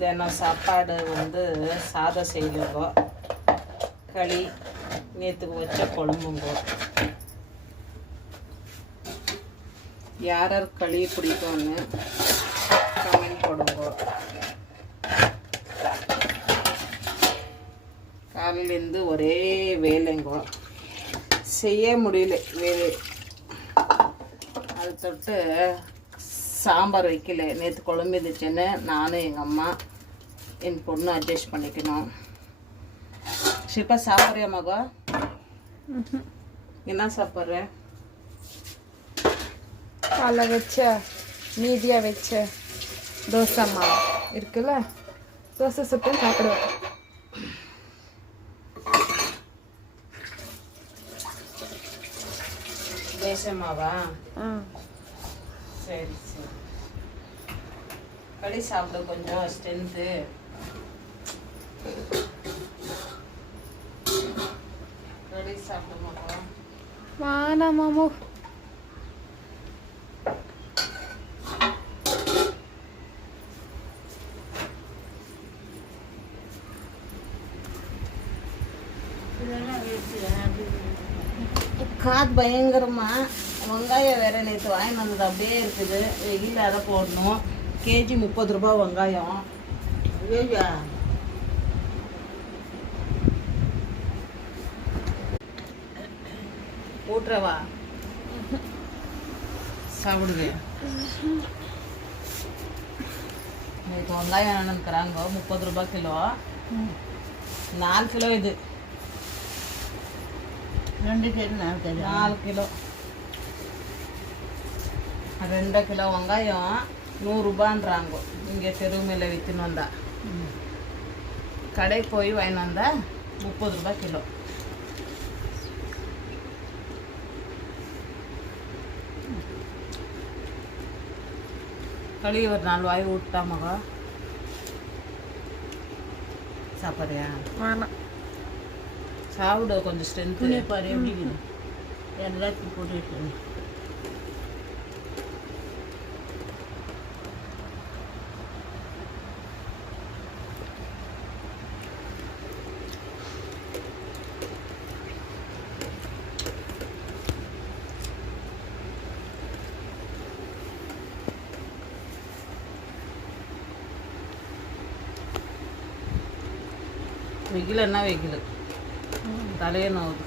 தினம் சாப்பாடு வந்து சாதம் செய்யுங்க, களி, நேற்றுக்கு வச்ச குழம்புங்க. யார் யார் களி பிடிக்கும்னு கமெண்ட் போடுங்க. காலையிலேருந்து ஒரே வேலைங்க, செய்ய முடியல வேலை. அது தொட்டு சாம்பார் வைக்கல, நேற்று குழம்பு இருந்துச்சுன்னு நானும் எங்கள் அம்மா என் பொண்ணு அட்ஜஸ்ட் பண்ணிக்கணும். ஷில்பா சாப்பிட்றியா மகா? என்ன சாப்பிட்ற? காலை வச்ச மீதியாக வச்ச தோசை மாவு இருக்குல்ல, தோசை சுட்டு சாப்பிடுவேன். தோசை மாவா? சரி சரி, களி சாப்பிட கொஞ்சம் ஸ்ட்ரென்த்து. களி சாப்பிடுமாக்கா? வேணாம் மாமு. காது பயங்கரமா, வெங்காயம் வேற நேற்று வாங்கிட்டு வந்தது அப்படியே இருக்குது, வெயில் அதை போடணும். கேஜி 30 ரூபா வெங்காயம். ஐயா ஊட்டுறவா? சாப்பிடுது. நேற்று வெங்காயம் என்னன்னுக்கிறாங்க 30 ரூபா கிலோ. 4 கிலோ இது. 4 கிலோ 2 கிலோ வெங்காயம் 100 ரூபான்றாங்க. இங்கே தெரு மேலே விற்றுன்னு வந்தா, கடை போய் வாங்கிட்டு வந்தா 30 ரூபா கிலோ. களி ஒரு 4 வாய் விட்டா மகா? சாப்பிட்றியா? வேணாம், சாப்பிட கொஞ்சம் ஸ்ட்ரென்த்து பாரு எப்படி இருக்குது, எல்லாத்தையும் போட்டு. வெயில் என்ன வெயில், தலையே நோவுது.